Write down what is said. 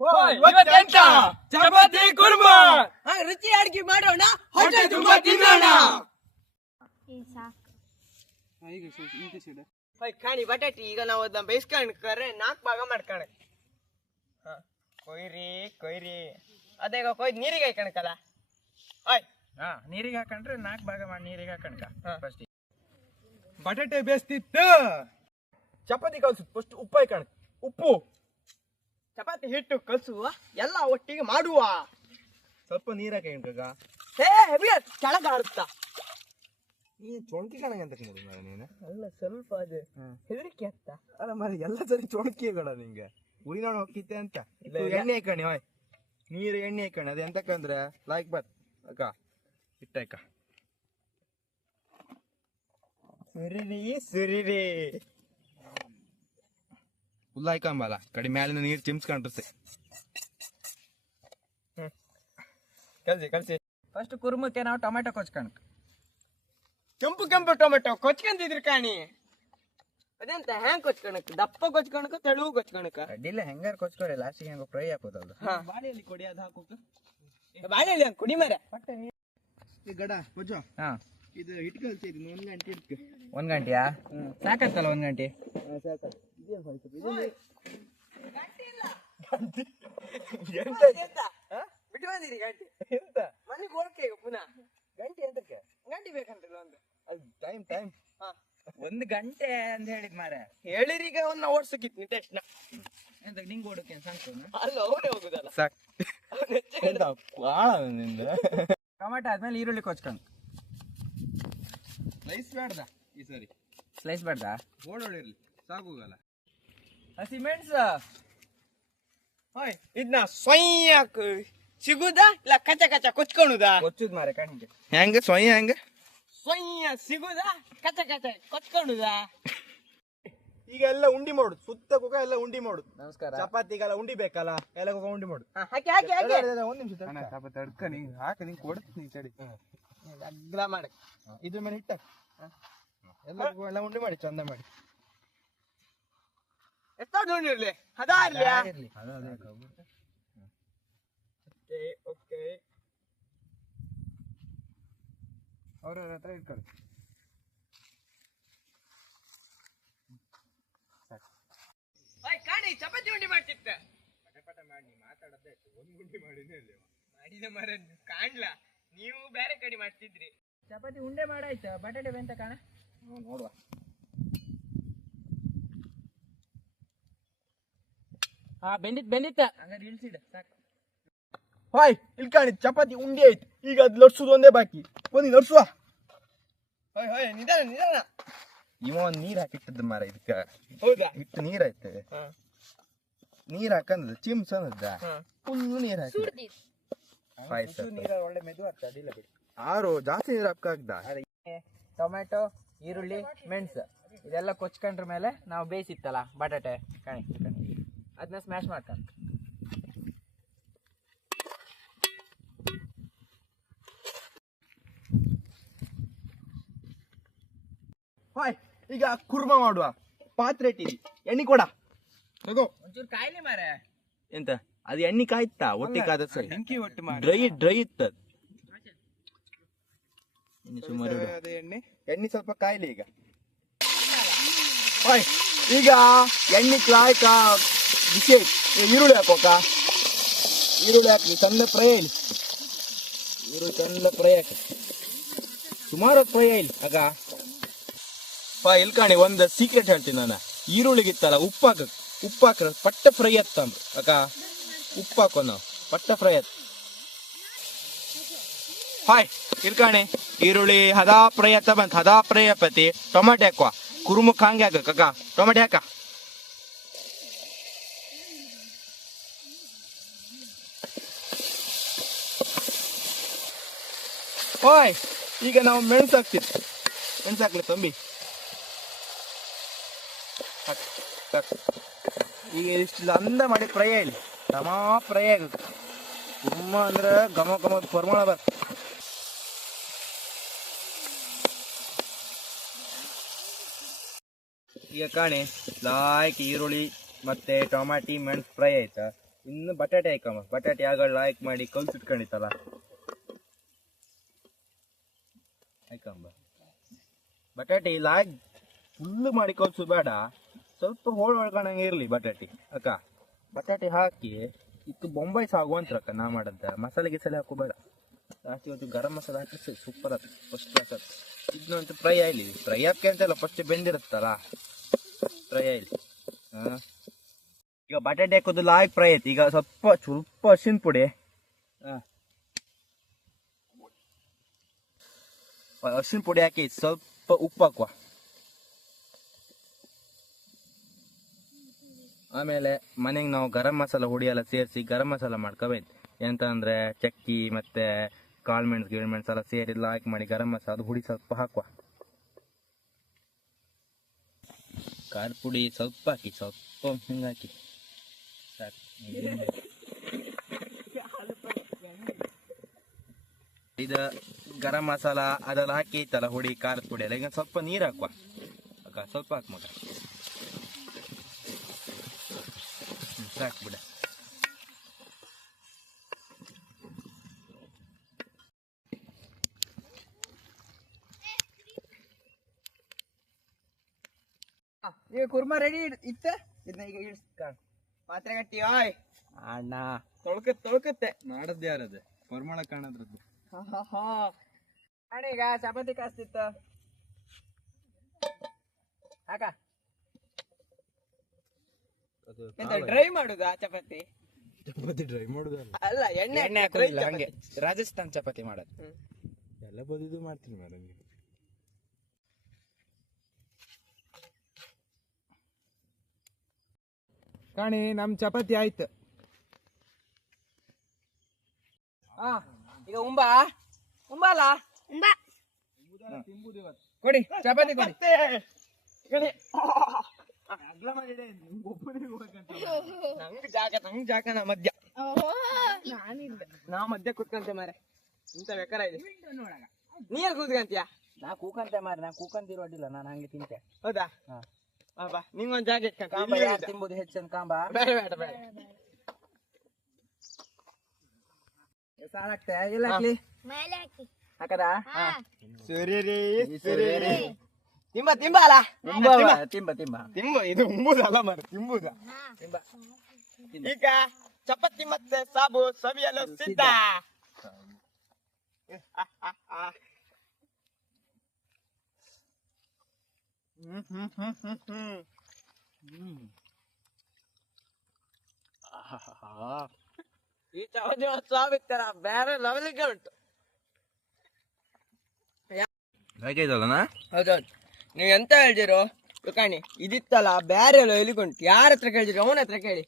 ಇವತ್ತೆಂತ ಚಪಾತಿ ಕುರ್ಮಾ. ರುಚಿ ಅಡ್ಗೆ ಮಾಡೋಣ, ಹೊಟ್ಟೆ ತುಂಬಾ ತಿನ್ನೋಣ. ಕಾಣಿ ಬಟಾಟಿ ಈಗ ನಾವು ಅದನ್ನ ಬೇಯಿಸ್ಕೊಂಡ್ರೆ 4 ಭಾಗ ಮಾಡ್ಕೊಳ. ಕೊಯ್ರಿ ಕೊಯ್ರಿ ಅದೇಗ ಕೊಯ್ದು ನೀರಿಗೆ ಹಾಕಣಕಲ್ಲ. ನೀರಿಗೆ ಹಾಕೊಂಡ್ರೆ 4 ಭಾಗ ಮಾಡಿ ನೀರಿಗೆ ಹಾಕಣಕ. ಫಸ್ಟ್ ಬಟಾಟೆ ಬೇಯಿಸ್ತಿತ್ತು, ಚಪಾತಿ ಕಲ್ಸುತ್ತ. ಫಸ್ಟ್ ಉಪ್ಪು ಹಾಕಣ, ಉಪ್ಪು, ಚಪಾತಿ ಹಿಟ್ಟು ಕಲ್ಸುವ, ಎಲ್ಲ ಒಟ್ಟಿಗೆ ಮಾಡುವ. ಸ್ವಲ್ಪ ನೀರ್ ಹಾಕ. ಕೆಳಗ ಆಡುತ್ತಾ ನೀ ಚೊಣಕಿ ಕಣಗೆ ಅಂತ ನೋಡು ನೀನು. ಅಲ್ಲ ಸ್ವಲ್ಪ ಅದು ಹೆದರಿಕೆ ಆಗ್ತಾ. ಅಲ್ಲ ಮರಿ ಎಲ್ಲ ಸರಿ ಚೊಣಕಿ ಕಣ ನಿಂಗೆ. ಉರಿನೋಣ ಹೋಗಿತ್ತೆ ಅಂತ. ಎಣ್ಣೆ ಹಾಕಣಿ ಹೋಯ್, ನೀರು ಎಣ್ಣೆ ಹಾಕಣಿ. ಅದು ಎಂತಕ್ಕಂದ್ರೆ ಲಾಯ್ಕ್ ಬಾತ್ ಅಕ್ಕ ಇಟ್ಟಾಯ್ಕ ಸುರಿರಿ ಸುರಿರಿ ಫುಲ್ ಹಾಕಂಬಲ್ಲ. ಕಡಿ ಮ್ಯಾಲಿನ ನೀರು ಚಿಮ್ಸ್ಕೊಂಡ್ರೆ ಕಲ್ಸಿ ಕಲ್ಸಿ. ಫಸ್ಟ್ ಕುರ್ಮಕ್ಕೆ ನಾವು ಟೊಮೆಟೊ ಕೊಚ್ಕಣಕ್. ಕೆಂಪು ಕೆಂಪು ಟೊಮೆಟೊ ಕೊಚ್ಕೊಂತಿದ್ರಿ ಕಾಣಿ. ಅದೆಂತ ಹ್ಯಾಂಗ್ ಕೊಚ್ಕೊಳಕ್? ದಪ್ಪ ಕೊಚ್ಕೊಳಕ, ತೆಳುವು ಕೊಚ್ಕೊಳಕ? ಅಡ್ಡಿಲ್ಲ, ಹೆಂಗಾರು ಕೊಚ್ಕೊಡಿ, ಲಾಸ್ಟಿಗೆ ಹೆಂಗ ಫ್ರೈ ಹಾಕೋದಲ್ಲ. ಬಾಳೆಯಲ್ಲಿ ಕೊಡಿ, ಅದು ಹಾಕೋಕ. ಬಾಳೆಯಲ್ಲಿ ಹಂಗ್ ಕುಡಿ ಮರ ಗಡ ಬಜ್ಜೋ. ಹಾ, ಇದು ಹಿಟ್ ಕಲ್ಸಿದ್ರಿ 1 ಗಂಟೆ ಇಟ್ಕ. 1 ಗಂಟೆಯಾ? ಸಾಕತ್ತಲ್ಲ 1 ಗಂಟೆ. ಬಿಟ್ಟು ಬಂದಿರಿ ಗಂಟೆ ಎಂತ ಮನೆ ಗೋಳ್ಕೆ ಪುನಃ ಗಂಟೆ ಎಂತಕ್ಕೆ? ಗಂಟೆ ಬೇಕಂತಲ್ಲ ಒಂದು. ಅದು ಟೈಮ್ ಟೈಮ್ 1 ಗಂಟೆ ಅಂತ ಹೇಳಿದ್ ಮಾರೆ. ಹೇಳಿರೀಗ ಒಂದು ಓಡ್ಸಕ್ಕಿತ್ತು ನೀ ಟೆಸ್ಟ್ ಎಂತ ನಿಂಗೆ ಓಡೋಕೆ ಸಾಕು? ಅಲ್ಲ ಅವನೇ ಹೋಗುದಲ್ಲ. ಸಾಕು. ಟೊಮೆಟೊ ಆದ್ಮೇಲೆ ಈರುಳ್ಳಿ ಕೊಚ್ಕೊಂಡು. ಸ್ಲೈಸ್ ಬೇಡ್ದ ಈ ಸರಿ, ಸ್ಲೈಸ್ ಬೇಡ್ದ? ಓಡೋಡಿರ್ಲಿ ಸಾಕುಗಲ್ಲ. ಹಸಿಮೆಣಸು ಇದನ್ನ ಸ್ವಯ್ಯಾಕ್ ಸಿಗುದಾ ಇಲ್ಲ ಕಚ ಕಚ ಕೊಚ್ಕೊಳುದಾ? ಕೊಚ್ಚುದ್ ಮಾರೆ ಕಣ್ಣಿಗೆ. ಹೆಂಗ ಸ್ವಯಂ ಹೆಂಗ ಸ್ವಯ್ಯ ಸಿಗುದಾ ಕಚ ಕಚ ಕೊಚ್ಕೊಳುದಾ? ಈಗ ಎಲ್ಲ ಉಂಡಿ ಮಾಡುದು, ಸುತ್ತ ಕುಕ ಎಲ್ಲ ಉಂಡಿ ಮಾಡುದು. ನಮಸ್ಕಾರ. ಚಪಾತಿಗೆಲ್ಲ ಉಂಡಿ ಬೇಕಲ್ಲ, ಎಲ್ಲ ಕುಕ ಉಂಡಿ ಮಾಡುದು. ಹಾಕಿ ಹಾಕಿ ಹಾಕಿ ಒಂದ್ ನಿಮಿಷ ತಡ್ಕ, ನಿಂಗೆ ಹಾಕ, ನಿಂಗೆ ಕೊಡ್ತೀನಿ ತಡಿ. ಅಗ್ಲ ಮಾಡಿ ಇದ್ರ ಮೇಲೆ ಇಟ್ಟ ಎಲ್ಲ ಉಂಡಿ ಮಾಡಿ ಚಂದ ಮಾಡಿ. ಎತ್ತ ನೋಡಿರ್ಲಿ ಅದಾ ಇರ್ಲಿ. ಓಕೆ ಅವ್ರವ್ರ ಹತ್ರ ಇಟ್ಕೊಳ್ಳಿ. ಕಾಣಿ ಚಪಾತಿ ಉಂಡಿ ಮಾಡ್ತಿತ್ತ. ಪಟ ಮಾಡಿ ಮಾತಾಡದೆ ಒಂದ್ ಉಂಡಿ ಮಾಡಿನೇ ಮಾಡಿದ ಮರ ಕಾಣ್ಲಾ, ನೀವು ಬೇರೆ ಕಡೆ ಮಾಡ್ತಿದ್ರಿ. ಚಪಾತಿ ಉಂಡೆ ಮಾಡಾಯ್ತು, ಬಟಾಟೆ ಬೆಂತ ಕಾಣ. ನೋಡುವ. ಬೆಂದಿತ್ತ ಹಂಗಾರೆ ಇಳಿಸಿಡ ಸಾಕು. ಹಾಯ್ ಇಲ್ಲಿ ಕಾಣಿ ಚಪಾತಿ ಉಂಡಿ ಆಯ್ತು. ಈಗ ಅದು ಲಡ್ಸುದು ಒಂದೇ ಬಾಕಿ. ಬನ್ನಿ ಲಡ್ಸುವ. ಹೋಯ್ ಹೋಯ್ ನಿಧಾನ ನಿಧಾನ. ಇವ ಒಂದ್ ನೀರ್ ಹಾಕಿಟ್ಟದ ಮರ ಇದಕ್ಕ. ಹೌದಾ? ಇಟ್ಟು ನೀರ್ ಆಯ್ತು. ನೀರ್ ಹಾಕಂದ ಚಿಮ್ಸ್ ಅನ್ನದ ಫುಲ್ ನೀರ್ ಹಾಕಿ ನೀರ ಒಳ್ಳೆ ಮೆದು ಆಗ್ತದೆ, ಅದಿಲ್ಲ ಬಿಡಿ. ಆರು ಜಾಸ್ತಿ ನೀರ್ ಹಾಕಾಗ್ದ. ಟೊಮೆಟೊ, ಈರುಳ್ಳಿ, ಮೆಣಸು ಇದೆಲ್ಲ ಕೊಚ್ಕೊಂಡ್ರ ಮೇಲೆ ನಾವು ಬೇಯಿಸಿತ್ತಲ್ಲ ಬಟಾಟೆ ಕಾಣಿ, ಅದನ್ನ ಸ್ಮ್ಯಾಶ್ ಮಾಡ್ಕೊಂಡು. ಹಾಯ್ ಈಗ ಕುರ್ಮಾ ಮಾಡುವ. ಪಾತ್ರೆ ಇಟ್ಟಿದಿ, ಎಣ್ಣೆ ಕೊಡ ತಗೋ. ಒಂಚೂರು ಕಾಯಿಲೆ ಮಾರೆ. ಎಂತ ಅದು ಎಣ್ಣೆ ಕಾಯ್ತಾ ಒಟ್ಟಿ ಕಾದ ಸರಿ. ಬೆಂಕಿ ಒಟ್ಟು ಮಾರೆ. ಡ್ರೈ ಇತ್ತ ಸುಮಾರು ಎಣ್ಣೆ ಸ್ವಲ್ಪ ಕಾಯಿಲೆ. ಈಗ ಹಾಯ್ ಈಗ ಎಣ್ಣೆ ಕಾಯ್ಕ ಬಿಸಿ. ಈರುಳ್ಳಿ ಹಾಕೋಕ. ಈರುಳ್ಳಿ ಹಾಕಿ ಚಂದ ಫ್ರೈ ಆಯ್ಲಿ. ಈರುಳ್ಳಿ ಚಂದ ಫ್ರೈ ಹಾಕಿ ಸುಮಾರು ಫ್ರೈ ಆಯ್ಲಿ. ಆಗ ಇಲ್ಲಿ ಕಾಣಿ ಒಂದು ಸೀಕ್ರೆಟ್ ಹೇಳ್ತೀನಿ ನಾನು. ಈರುಳ್ಳಿಗಿತ್ತಲ್ಲ ಉಪ್ಪು ಹಾಕ. ಉಪ್ಪು ಹಾಕ್ರ ಪಟ್ಟ ಫ್ರೈ ಹತ್ತಂಬ್ರು ಅಕ್ಕ. ಉಪ್ಪು ಹಾಕೋ ನಾವು ಪಟ್ಟ ಫ್ರೈ ಹತ್. ಹಾಯ್ ಇಲ್ಕಾಣಿ ಈರುಳ್ಳಿ ಹದಾ ಫ್ರೈ ಹತ್ತ ಬಂತ. ಹದಾ ಫ್ರೈ ಹಪ್ಪತಿ ಟೊಮೆಟೊ ಹಾಕುವ. ಕುರುಮುಕ್ ಹಂಗೆ ಹಾಕಕ್ಕ ಅಕ್ಕ. ಟೊಮೆಟೊ ಹಾಕ. ಹಾಯ್ ಈಗ ನಾವು ಮೆಣಸು ಹಾಕ್ತಿತ್ತು. ಮೆಣಸು ಹಾಕ್ಲಿ ತಂಬಿ. ಈಗ ಇಷ್ಟು ಅಂದ ಮಾಡಿ ಫ್ರೈ ಆಗಲಿ. ಟಮಾ ಫ್ರೈ ಆಗುತ್ತೆ. ತುಂಬ ಅಂದ್ರೆ ಘಮ ಘಮದ ಪರಿಮಳ ಬರ್ತದೆ. ಈಗ ಕಾಣಿ ಲಾಯ್ಕ್ ಈರುಳ್ಳಿ ಮತ್ತೆ ಟೊಮ್ಯಾಟಿ ಮೆಣಸು ಫ್ರೈ ಆಯ್ತಾ. ಇನ್ನು ಬಟಾಟೆ ಹಾಕಮ್ಮ. ಬಟಾಟೆ ಆಗ ಲಾಯ್ಕ್ ಮಾಡಿ ಕಲ್ಸಿಟ್ಕೊಂಡಿತ್ತಲ್ಲ ಹಾಕಂಬ. ಬಟಾಟೆ ಲಾಯ್ಕ್ ಫುಲ್ ಮಾಡಿ ಕಲ್ಸು ಬೇಡ, ಸ್ವಲ್ಪ ಹೋಳು ಒಳ್ಕೊಂಡಂಗೆ ಇರಲಿ ಬಟಾಟೆ ಅಕ್ಕ. ಬಟಾಟೆ ಹಾಕಿ ಇತ್ತು ಬೊಂಬೈ ಸಾಗುವಂತ್ರಕ್ಕ ನಾ ಮಾಡಂತ. ಮಸಾಲೆ ಗಿಸಾಲೆ ಹಾಕು ಬೇಡ. ಲಾಸ್ಟ್ ಇವತ್ತು ಗರಂ ಮಸಾಲೆ ಹಾಕಿ ಸೂಪರ್ ಆಯ್ತು, ಫಸ್ಟ್ ಕ್ಲಾಸ್ ಆಯ್ತು. ಇದನ್ನಂತೂ ಫ್ರೈ ಆಯ್ಲಿ, ಫ್ರೈ ಹಾಕಿ ಅಂತಲ್ಲ ಫಸ್ಟ್ ಬೆಂದಿರುತ್ತಲ್ಲ, ಫ್ರೈ ಆಯ್ಲಿ. ಈಗ ಬಟಾಟೆ ಹಾಕೋದು ಲಾಯ್ಕ್ ಫ್ರೈ ಆಯ್ತು. ಈಗ ಸ್ವಲ್ಪ ಅರ್ಶಿನ ಪುಡಿ, ಅರ್ಶಿನ ಪುಡಿ ಹಾಕಿ ಸ್ವಲ್ಪ ಉಪ್ಪು ಹಾಕುವ. ಆಮೇಲೆ ಮನೆಗೆ ನಾವು ಗರಂ ಮಸಾಲ ಹುಡಿ ಎಲ್ಲ ಸೇರಿಸಿ ಗರಂ ಮಸಾಲ ಮಾಡ್ಕೋಬೇಕು. ಎಂತ ಅಂದ್ರೆ ಚಕ್ಕಿ ಮತ್ತೆ ಕಾಳುಮೆಣಸು ಗಿಳ್ಮೆಣಸು ಎಲ್ಲ ಸೇರಿ ಲಾಯ್ಕ್ ಮಾಡಿ ಗರಂ ಮಸಾಲ ಅದು ಹುಡಿ ಸ್ವಲ್ಪ ಹಾಕುವ. ಖಾರ ಪುಡಿ ಸ್ವಲ್ಪ ಹಾಕಿ, ಸ್ವಲ್ಪ ಹಿಂಗೆ ಹಾಕಿ ಸಾಕು. ಇದು ಗರಂ ಮಸಾಲ ಅದೆಲ್ಲ ಹಾಕಿ ಇತ್ತಲ್ಲ ಹುಡಿ ಖಾರದ ಪುಡಿ ಎಲ್ಲ, ಈಗ ಸ್ವಲ್ಪ ನೀರು ಹಾಕುವ ಅಕ್ಕ, ಸ್ವಲ್ಪ ಹಾಕು ಮಗ, ಸಾಕು ಬಿಡ. ಈಗ ಕುರ್ಮಾ ರೆಡಿ ಇತ್ತ. ಇದನ್ನ ಈಗ ಇಳಿಸ್ಕ ಪಾತ್ರೆ ಗಟ್ಟಿ. ಆಯ್ ಅಣ್ಣ ತೊಳ್ಕತ್ತೆ ಮಾಡದ್ದು ಯಾರದೆ ಪರಿಮಳ ಕಾಣದ್ರದ್ದು. ಅಣ್ಣ ಈಗ ಚಪಾತಿ ಕಾಸ್ತಿತ್ತು ಹಾಕ. ಎಂತ ಡ್ರೈ ಮಾಡುದಾ ಚಪಾತಿ? ಚಪಾತಿ ಡ್ರೈ ಮಾಡುದಲ್ಲ, ಅಲ್ಲ ಎಣ್ಣೆ ಎಣ್ಣೆ ಹಾಕೋದಿಲ್ಲ, ಹಂಗೆ ರಾಜಸ್ಥಾನ್ ಚಪಾತಿ ಮಾಡೋದು. ಎಲ್ಲ ಬದಿದು ಮಾಡ್ತೀನಿ ಮೇಡಮ್. ಕಾಣಿ ನಮ್ ಚಪಾತಿ ಆಯ್ತು. ಈಗ ಉಂಬ ಅಲ್ಲ ಕೊಡಿ ಚಪಾತಿ ಕೊಡಿ. ನಂಗ್ ಜಾಗ ನಾ ಮಧ್ಯ, ನಾ ಮಧ್ಯ ಕುತ್ಕಂತೆ ಮಾರೆ. ಇಂತ ಬೇಕಾರ ಇದೆ. ನೀರ್ ಕೂತ್ಕಂತೀಯ? ನಾ ಕೂಕಂತೆ ಮಾರಿ, ನಾ ಕೂಕಂತಿರೋ ಅಡ್ಡಿಲ್ಲ, ನಾನು ಹಂಗೆ ತಿಂತೆ. ಹೌದಾ? ಬಾ ನಿಂಗೊಂದ್ ಜಾಗ ಇಟ್ಕ. ಕಾಂಬ ಯಾರು ತಿಂಬುದು ಹೆಚ್ಚನ್ ಕಾಂಬ? ಬೇಡ ಬೇಡ ಬೇಡ. ಸಾಲಾಗ್ತೆ ಇಲ್ಲ ಹಾಕ್ಲಿ? ಹಾಕದ ತಿಂಬ ತಿಂಬ ಅಲ್ಲ ತಿಂಬ ತಿಂಬ ತಿಂಬ. ಇದು ಉಂಬುದಲ್ಲ ಮರ, ತಿಂಬುದ. ತಿಂಬ. ಈಗ ಚಪಾತಿ ಮತ್ತೆ ಸಾಬು ಸವಿಯಲು ಸಿದ್ಧ. ಈ ಚಪಾತಿ ಸಾವಿತ್ತರ ಬೇರೆ ಲೆವೆಲ್ಗೆ ಉಂಟು. ಹೇಗಿದಲ್ಲಣ್ಣ? ಹೌದೌದು. ನೀವ್ ಎಂತ ಹೇಳ್ದಿರೋ ಕಾಣಿ, ಇದಿತ್ತಲ್ಲ ಬೇರೆ ಎಲ್ಲ ಎಲ್ಲಿಗುಂಟು. ಯಾರ ಹತ್ರ ಕೇಳಿದಿರಿ? ಅವನ ಹತ್ರ ಕೇಳಿ.